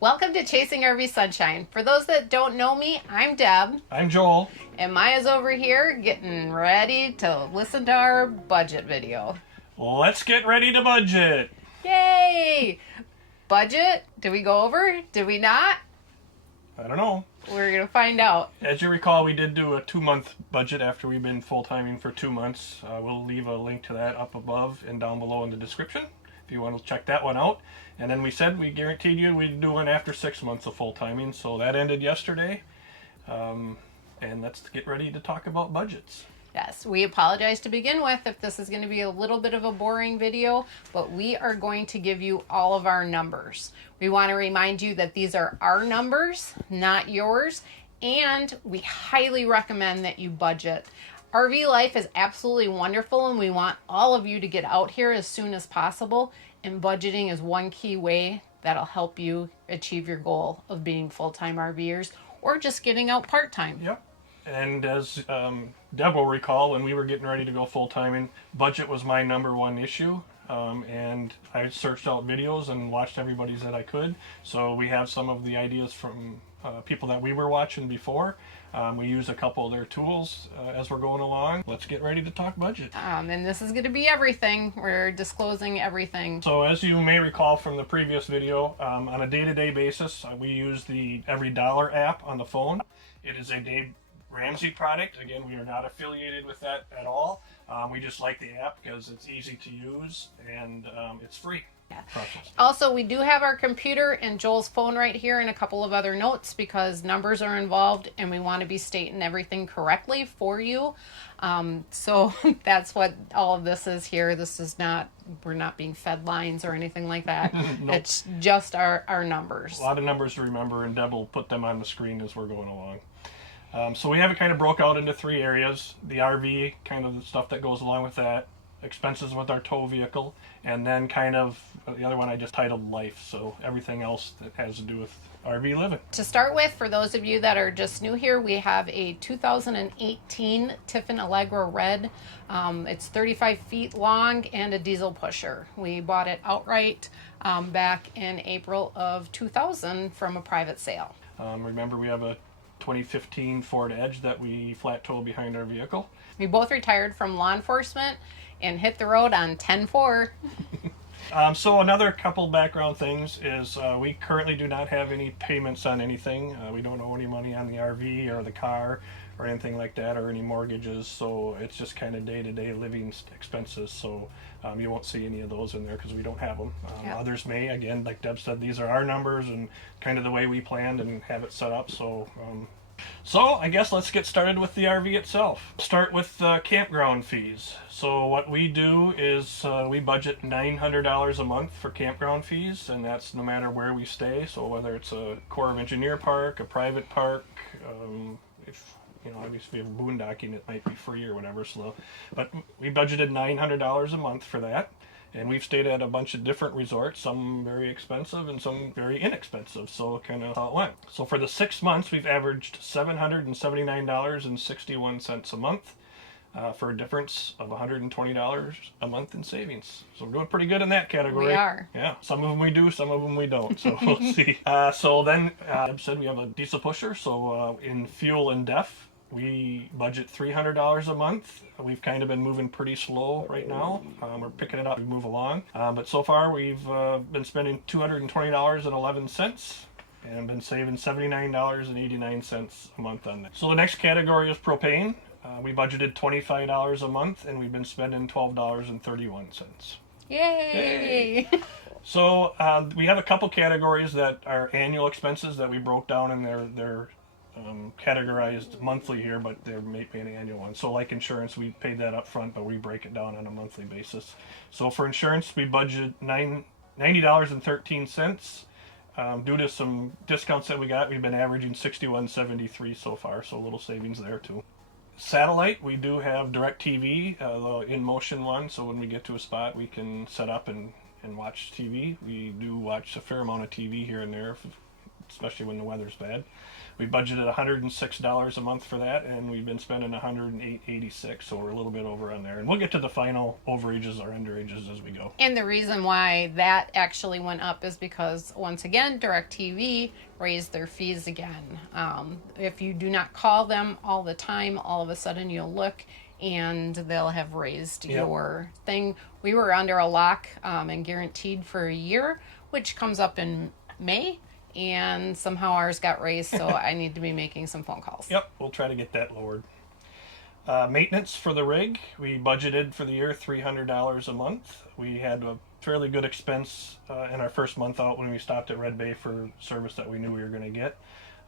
Welcome to Chasing RV Sunshine. For those that don't know me, I'm Deb. I'm Joel. And Maya's over here getting ready to listen to our budget video. Let's get ready to budget. Yay! Budget? Did we go over? Did we not? I don't know. We're going to find out. As you recall, we did do a 2-month budget after we've been full-timing for 2 months. We'll leave a link to that up above and down below in the description if you want to check that one out. And then we said we guaranteed you we'd do one after 6 months of full-timing, so that ended yesterday. And let's get ready to talk about budgets. Yes, we apologize to begin with if this is going to be a little bit of a boring video, but we are going to give you all of our numbers. We want to remind you that these are our numbers, not yours, and we highly recommend that you budget. RV life is absolutely wonderful, and we want all of you to get out here as soon as possible, and budgeting is one key way that'll help you achieve your goal of being full-time RVers or just getting out part-time. Yep. And as Deb will recall, when we were getting ready to go full-timing, budget was my number one issue. And I searched out videos and watched everybody's that I could. So we have some of the ideas from people that we were watching before. We use a couple of their tools as we're going along. Let's get ready to talk budget. And this is going to be everything. We're disclosing everything. So as you may recall from the previous video, on a day-to-day basis, we use the Every Dollar app on the phone. It is a Dave Ramsey product. Again, we are not affiliated with that at all. We just like the app because it's easy to use and it's free. Yeah. Also, we do have our computer and Joel's phone right here and a couple of other notes because numbers are involved and we want to be stating everything correctly for you. So that's what all of this is here. This is not, we're not being fed lines or anything like that. Nope. It's just our numbers. A lot of numbers to remember, and Deb will put them on the screen as we're going along. So we have it kind of broke out into 3 areas. The RV, kind of the stuff that goes along with that, expenses with our tow vehicle, and then kind of the other one I just titled life, so everything else that has to do with RV living. To start with, for those of you that are just new here, we have a 2018 Tiffin Allegra Red. It's 35 feet long and a diesel pusher. We bought it outright back in April of 2000 from a private sale. Remember, we have a 2015 Ford Edge that we flat tow behind our vehicle. We both retired from law enforcement and hit the road on 10-4. So another couple background things is we currently do not have any payments on anything. We don't owe any money on the RV or the car or anything like that, or any mortgages, so it's just kind of day-to-day living expenses. So you won't see any of those in there because we don't have them. Yeah. Others may. Again, like Deb said, these are our numbers and kind of the way we planned and have it set up. So I guess let's get started with the RV itself. Start with campground fees. So what we do is we budget $900 a month for campground fees, and that's no matter where we stay. So whether it's a Corps of Engineer park, a private park, if you know, obviously if you're boondocking, it might be free or whatever. So, but we budgeted $900 a month for that. And we've stayed at a bunch of different resorts, some very expensive and some very inexpensive, so kind of how it went. So for the 6 months, we've averaged $779.61 a month for a difference of $120 a month in savings. So we're doing pretty good in that category. We are. Yeah, some of them we do, some of them we don't, so we'll see. So then, Deb said we have a diesel pusher, so in fuel and def, we budget $300 a month. We've kind of been moving pretty slow right now. We're picking it up as we move along. But so far we've been spending $220.11 and been saving $79.89 a month on that. So the next category is propane. We budgeted $25 a month and we've been spending $12.31. Yay! So we have a couple categories that are annual expenses that we broke down in their categorized monthly here, but there may be an annual one. So like insurance, we paid that up front, but we break it down on a monthly basis. So for insurance, we budget $90.13. Due to some discounts that we got, we've been averaging $61.73 so far, so a little savings there too. Satellite, we do have DirecTV, the in-motion one, so when we get to a spot, we can set up and watch TV. We do watch a fair amount of TV here and there. especially when the weather's bad. We budgeted $106 a month for that, and we've been spending $108.86, so we're a little bit over on there. And we'll get to the final overages or underages as we go. And the reason why that actually went up is because, once again, DirecTV raised their fees again. If you do not call them all the time, all of a sudden you'll look and they'll have raised your thing. We were under a lock and guaranteed for a year, which comes up in May. And somehow ours got raised, so I need to be making some phone calls. Yep, we'll try to get that lowered. Maintenance for the rig, we budgeted for the year $300 a month. We had a fairly good expense in our first month out when we stopped at Red Bay for service that we knew we were going to get.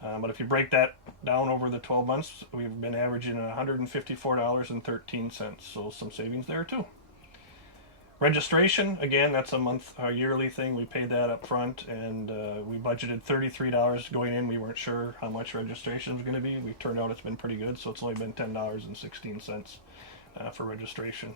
But if you break that down over the 12 months, we've been averaging $154.13, so some savings there too. Registration, again, that's a yearly thing. We paid that up front, and we budgeted $33 going in. We weren't sure how much registration was going to be. We turned out it's been pretty good, so it's only been $10.16 for registration.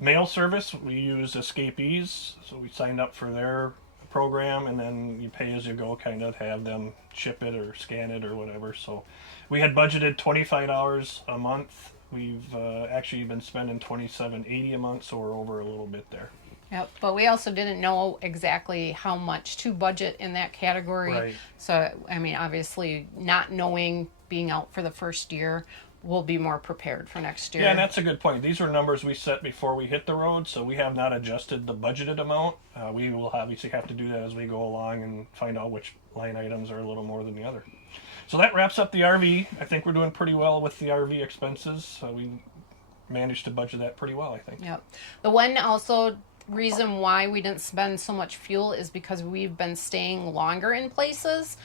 Mail service, we use Escapees, so we signed up for their program, and then you pay as you go, kind of have them ship it or scan it or whatever. So we had budgeted $25 a month. We've actually been spending $27.80 a month, so we're over a little bit there. Yep, but we also didn't know exactly how much to budget in that category. Right. So, I mean, obviously, not knowing, being out for the first year, we'll be more prepared for next year. Yeah, and that's a good point. These are numbers we set before we hit the road, so we have not adjusted the budgeted amount. We will obviously have to do that as we go along and find out which line items are a little more than the other. So that wraps up the RV. I think we're doing pretty well with the RV expenses. We managed to budget that pretty well, I think. Yep. The one also reason why we didn't spend so much fuel is because we've been staying longer in places,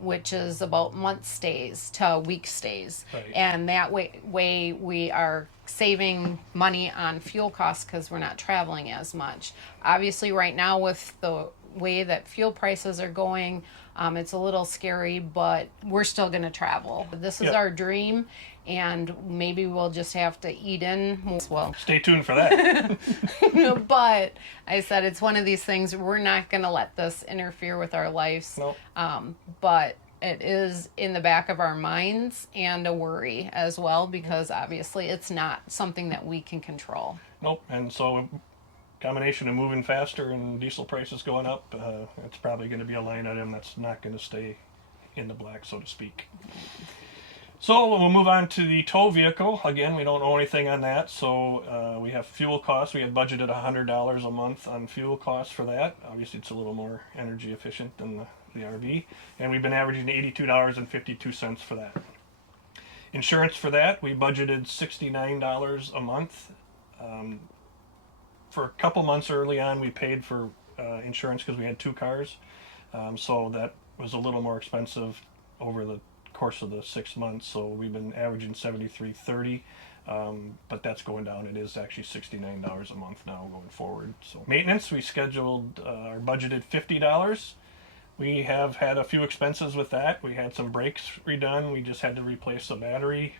which is about month stays to week stays. Right. And that way we are saving money on fuel costs because we're not traveling as much. Obviously, right now with the way that fuel prices are going, it's a little scary, but we're still going to travel. This is our dream, and maybe we'll just have to eat in well. Stay tuned for that. But I said it's one of these things, we're not going to let this interfere with our lives. Nope. But it is in the back of our minds and a worry as well, because obviously it's not something that we can control. Nope. And so combination of moving faster and diesel prices going up, it's probably going to be a line item that's not going to stay in the black, so to speak. So we'll move on to the tow vehicle. Again, we don't owe anything on that, so we have fuel costs. We had budgeted $100 a month on fuel costs for that. Obviously, it's a little more energy efficient than the RV, and we've been averaging $82.52 for that. Insurance for that, we budgeted $69 a month. For a couple months early on, we paid for insurance because we had two cars, so that was a little more expensive over the course of the 6 months. So we've been averaging $73.30, but that's going down. It is actually $69 a month now going forward. So maintenance, we scheduled our budgeted $50. We have had a few expenses with that. We had some brakes redone. We just had to replace the battery.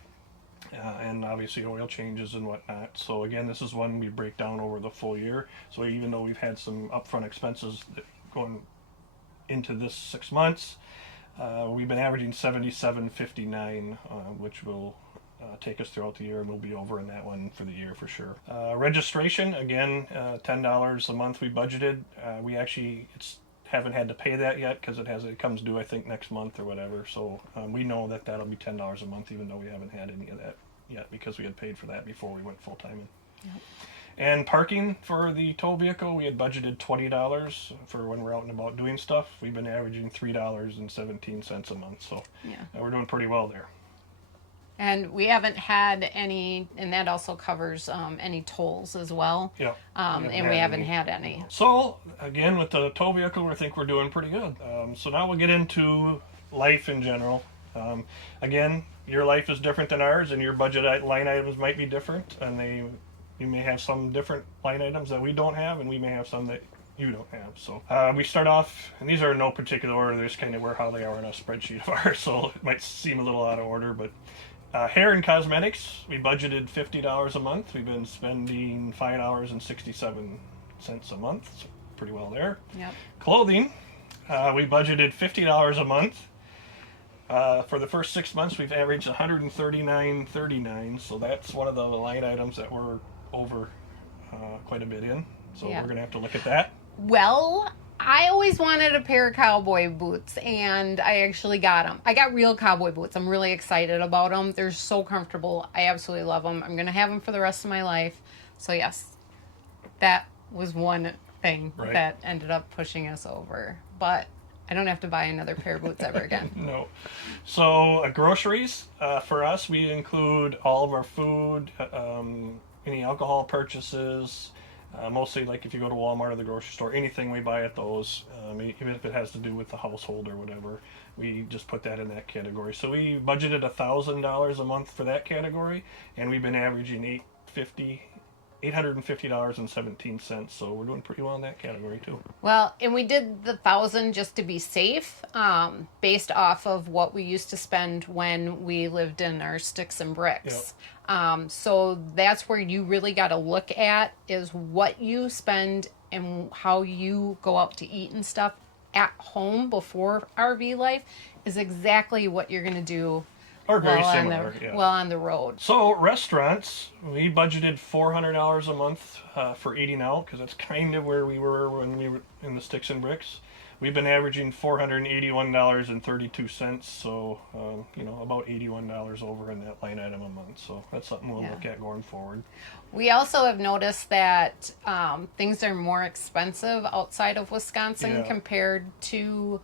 And obviously oil changes and whatnot. So again, this is one we break down over the full year. So even though we've had some upfront expenses going into this 6 months, we've been averaging $77.59, which will take us throughout the year, and we'll be over in that one for the year for sure. Registration, again, $10 a month we budgeted. We actually haven't had to pay that yet because it comes due, I think, next month or whatever. So we know that that'll be $10 a month, even though we haven't had any of that yet because we had paid for that before we went full time in. Yep. And parking for the tow vehicle, we had budgeted $20 for when we're out and about doing stuff. We've been averaging $3.17 a month, so we're doing pretty well there. And we haven't had any, and that also covers any tolls as well. Yeah. And we haven't had any. So, again, with the tow vehicle, I think we're doing pretty good. So now we'll get into life in general. Again, your life is different than ours, and your budget line items might be different, and you may have some different line items that we don't have, and we may have some that you don't have. So we start off, and these are in no particular order, they're just kind of how they are in a spreadsheet of ours, so it might seem a little out of order, but hair and cosmetics, we budgeted $50 a month. We've been spending $5.67 a month, so pretty well there. Yep. Clothing, We budgeted $50 a month. For the first 6 months, we've averaged $139.39, so that's one of the line items that we're over quite a bit in. So Yeah. we're going to have to look at that. Well, I always wanted a pair of cowboy boots, and I actually got them. I got real cowboy boots. I'm really excited about them. They're so comfortable. I absolutely love them. I'm going to have them for the rest of my life. So yes, that was one thing Right. that ended up pushing us over. But I don't have to buy another pair of boots ever again. No. So groceries, for us, we include all of our food, any alcohol purchases, mostly like if you go to Walmart or the grocery store, anything we buy at those, even if it has to do with the household or whatever, we just put that in that category. So we budgeted $1,000 a month for that category, and we've been averaging $850.17. So we're doing pretty well in that category too. Well, and we did the 1,000 just to be safe, based off of what we used to spend when we lived in our sticks and bricks. So that's where you really got to look at is what you spend and how you go out to eat and stuff at home before RV life is exactly what you're going to do Or very while similar. Yeah. while on the road. So restaurants, we budgeted $400 a month for eating out because that's kind of where we were when we were in the sticks and bricks. We've been averaging $481.32, so about $81 over in that line item a month. So that's something we'll look at going forward. We also have noticed that things are more expensive outside of Wisconsin compared to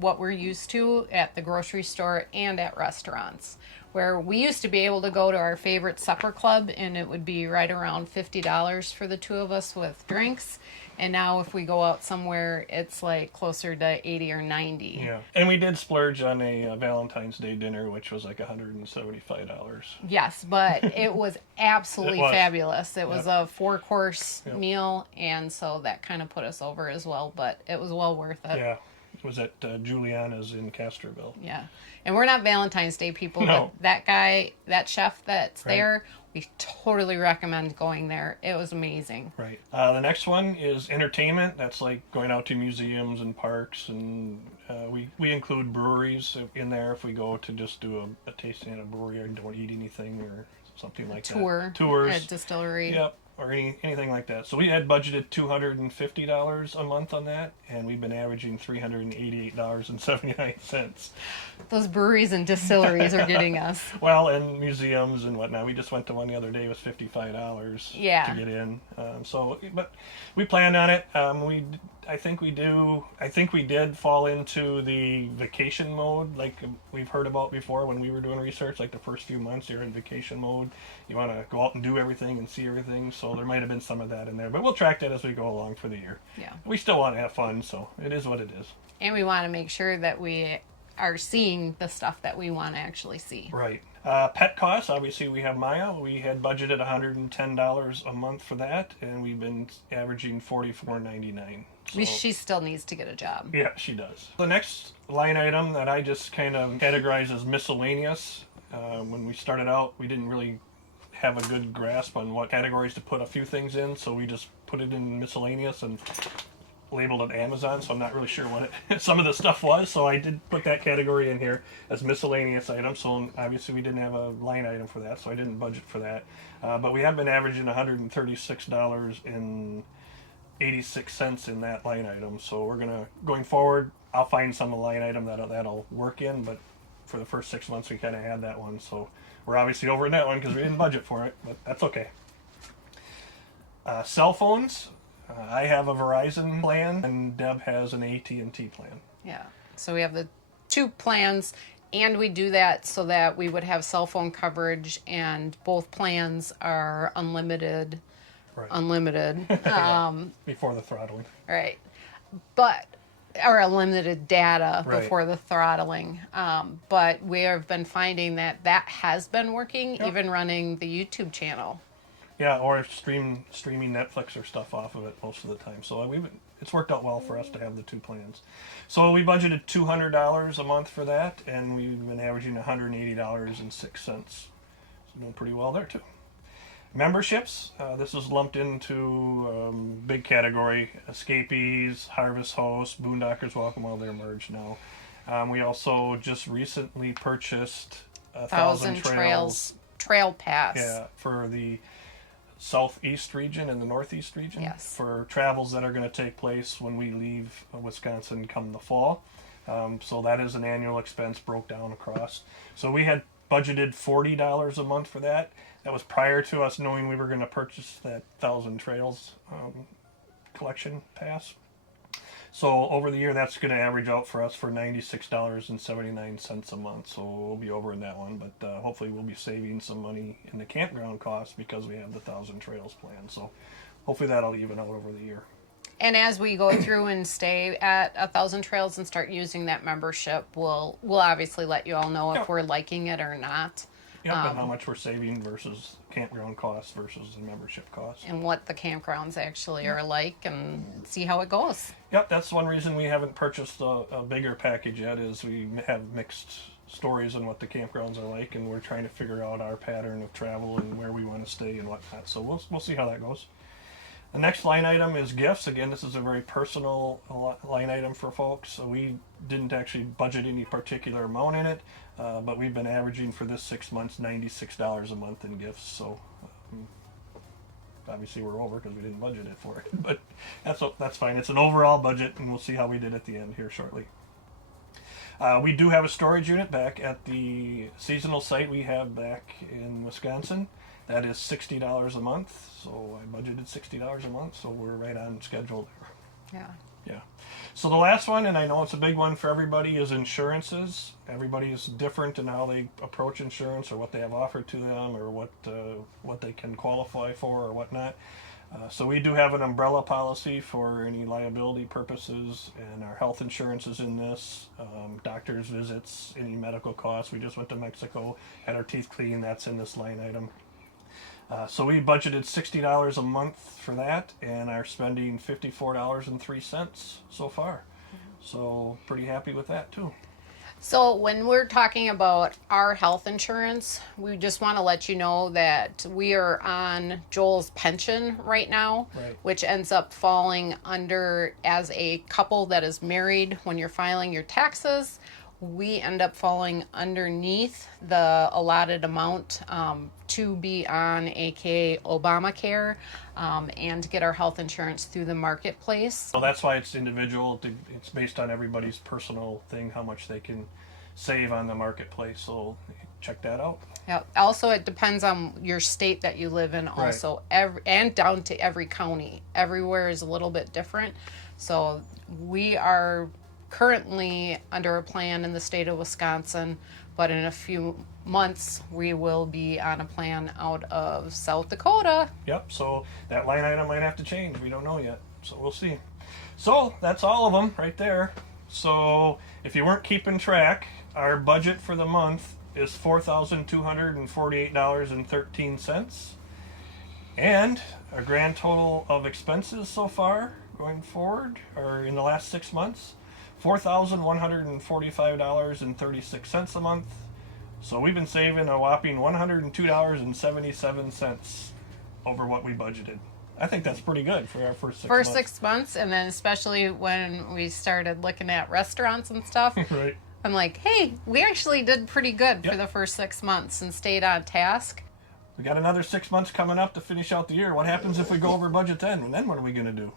what we're used to at the grocery store and at restaurants. Where we used to be able to go to our favorite supper club and it would be right around $50 for the two of us with drinks. And now if we go out somewhere, it's like closer to 80 or 90. Yeah, and we did splurge on a Valentine's Day dinner, which was like $175. Yes, but it was absolutely fabulous. It was a 4-course meal, and so that kind of put us over as well, but it was well worth it. Yeah, it was at Juliana's in Casterville. Yeah, and we're not Valentine's Day people, No. but that guy, that chef that's there, we totally recommend going there. It was amazing. Right. The next one is entertainment. That's like going out to museums and parks, and we include breweries in there if we go to just do a tasting at a brewery or don't eat anything or something like that. Tours. At distillery. Yep. Or anything like that. So we had budgeted $250 a month on that, and we've been averaging $388.79. Those breweries and distilleries are getting us. Well, and museums and whatnot. We just went to one the other day. It was $55 to get in. But we planned on it. I think we did fall into the vacation mode, like we've heard about before when we were doing research. Like the first few months, you're in vacation mode. You want to go out and do everything and see everything. So there might have been some of that in there, but we'll track that as we go along for the year. Yeah, we still want to have fun, so it is what it is. And we want to make sure that we are seeing the stuff that we want to actually see. Right. Pet costs, obviously we have Maya. We had budgeted $110 a month for that, and we've been averaging $44.99. So, she still needs to get a job. Yeah, she does. The next line item that I just kind of categorize as miscellaneous. When we started out, we didn't really have a good grasp on what categories to put a few things in, so we just put it in miscellaneous and labeled it Amazon, so I'm not really sure what some of the stuff was, so I did put that category in here as miscellaneous items. So obviously we didn't have a line item for that, so I didn't budget for that, but we have been averaging $136.86 in that line item. So we're going forward, I'll find some line item that'll work in, but for the first 6 months we kind of had that one, so we're obviously over in that one because we didn't budget for it, but that's okay. Cell phones, I have a Verizon plan and Deb has an AT&T plan. Yeah, so we have the two plans, and we do that so that we would have cell phone coverage, and both plans are unlimited. Right. Unlimited. Before the throttling. Right. But or unlimited data before the throttling. But we have been finding that has been working, even running the YouTube channel. Yeah, or streaming Netflix or stuff off of it most of the time. So it's worked out well for us to have the two plans. So we budgeted $200 a month for that, and we've been averaging $180.06. So doing pretty well there too. Memberships, this is lumped into big category: escapees, harvest hosts, boondockers welcome. Well, they're merged now. We also just recently purchased a Thousand Trails Trail Pass. Yeah, for the southeast region and the northeast region. Yes. For travels that are going to take place when we leave Wisconsin come the fall. So that is an annual expense broke down across. So we had budgeted $40 a month for that. That was prior to us knowing we were going to purchase that Thousand Trails collection pass. So over the year, that's going to average out for us for $96.79 a month. So we'll be over in that one, but hopefully we'll be saving some money in the campground costs because we have the Thousand Trails plan. So hopefully that'll even out over the year. And as we go through and stay at a Thousand Trails and start using that membership, we'll obviously let you all know if we're liking it or not. Yep, and how much we're saving versus campground costs versus the membership costs. And what the campgrounds actually are like, and see how it goes. Yep, that's one reason we haven't purchased a bigger package yet, is we have mixed stories on what the campgrounds are like, and we're trying to figure out our pattern of travel and where we want to stay and whatnot. So we'll see how that goes. The next line item is gifts. Again, this is a very personal line item for folks. So we didn't actually budget any particular amount in it, but we've been averaging for this 6 months $96 a month in gifts. So obviously we're over because we didn't budget it for it, but that's fine. It's an overall budget, and we'll see how we did at the end here shortly. We do have a storage unit back at the seasonal site we have back in Wisconsin. That is $60 a month, so I budgeted $60 a month, so we're right on schedule there. Yeah. So the last one, and I know it's a big one for everybody, is insurances. Everybody is different in how they approach insurance, or what they have offered to them, or what they can qualify for, or whatnot. So we do have an umbrella policy for any liability purposes, and our health insurance is in this. Doctor's visits, any medical costs. We just went to Mexico, had our teeth cleaned. That's in this line item. So we budgeted $60 a month for that, and are spending $54.03 so far. So pretty happy with that too. So when we're talking about our health insurance, we just want to let you know that we are on Joel's pension right now, which ends up falling under, as a couple that is married, when you're filing your taxes, we end up falling underneath the allotted amount to be on, aka Obamacare, and get our health insurance through the marketplace. So that's why it's individual. It's based on everybody's personal thing, how much they can save on the marketplace. So check that out. Yeah. Also, it depends on your state that you live in. Also, and down to every county. Everywhere is a little bit different. So we are currently under a plan in the state of Wisconsin, but in a few months we will be on a plan out of South Dakota. Yep, so that line item might have to change. We don't know yet, so we'll see. So that's all of them right there. So if you weren't keeping track, our budget for the month is $4,248.13, and our grand total of expenses so far going forward, or in the last 6 months, $4,145.36 a month. So we've been saving a whopping $102.77 over what we budgeted. I think that's pretty good for our first 6 months. 6 months, and then especially when we started looking at restaurants and stuff. Right. I'm like, hey, we actually did pretty good for the first 6 months and stayed on task. We got another 6 months coming up to finish out the year. What happens if we go over budget then? And then what are we going to do?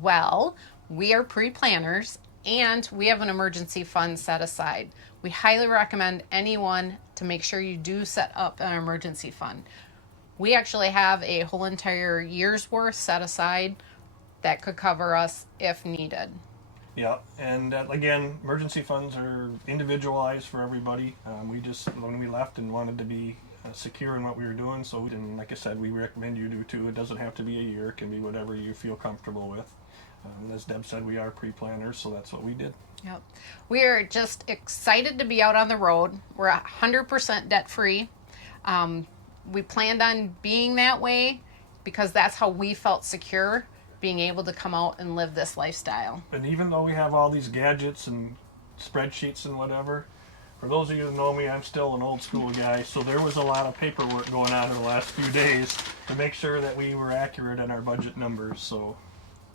Well, we are pre-planners, and we have an emergency fund set aside. We highly recommend anyone to make sure you do set up an emergency fund. We actually have a whole entire year's worth set aside that could cover us if needed. Yeah, and again, emergency funds are individualized for everybody. We just, when we left, and wanted to be secure in what we were doing, so and like I said, we recommend you do too. It doesn't have to be a year. It can be whatever you feel comfortable with. As Deb said, we are pre-planners, so that's what we did. Yep. We are just excited to be out on the road. We're 100% debt-free. We planned on being that way because that's how we felt secure, being able to come out and live this lifestyle. And even though we have all these gadgets and spreadsheets and whatever, For those of you who know me, I'm still an old school guy, so there was a lot of paperwork going on in the last few days to make sure that we were accurate in our budget numbers. So,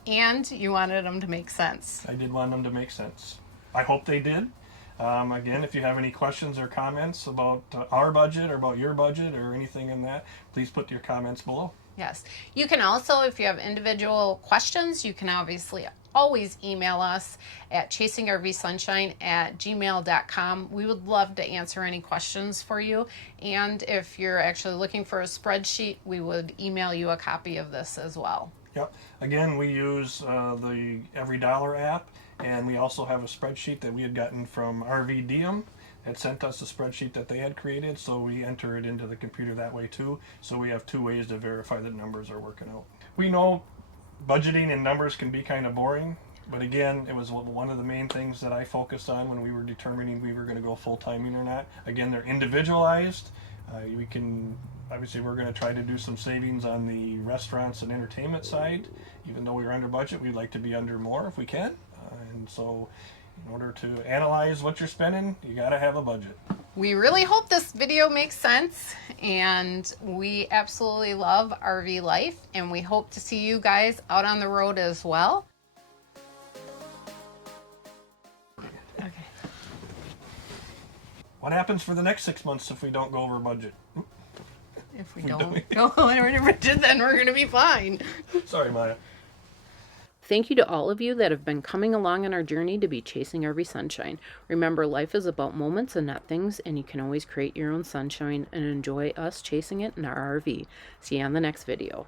and you wanted them to make sense. I did want them to make sense. I hope they did. Again, if you have any questions or comments about our budget or about your budget or anything in that, please put your comments below. Yes. You can also, if you have individual questions, you can obviously always email us at chasingrvsunshine@gmail.com. We would love to answer any questions for you. And if you're actually looking for a spreadsheet, we would email you a copy of this as well. Yep. Again, we use the Every Dollar app, and we also have a spreadsheet that we had gotten from RVing. Had sent us a spreadsheet that they had created, so we enter it into the computer that way too. So we have 2 ways to verify that numbers are working out. We know budgeting and numbers can be kind of boring, but again, it was one of the main things that I focused on when we were determining we were going to go full-timing or not. Again, they're individualized. We can obviously we're going to try to do some savings on the restaurants and entertainment side. Even though we were under budget, we'd like to be under more if we can. And so in order to analyze what you're spending, you got to have a budget. We really hope this video makes sense, and we absolutely love RV life, and we hope to see you guys out on the road as well. Okay. What happens for the next 6 months if we don't go over budget? If we don't go over budget, then we're going to be fine. Sorry, Maya. Thank you to all of you that have been coming along on our journey to be chasing RV sunshine. Remember, life is about moments and not things, and you can always create your own sunshine and enjoy us chasing it in our RV. See you on the next video.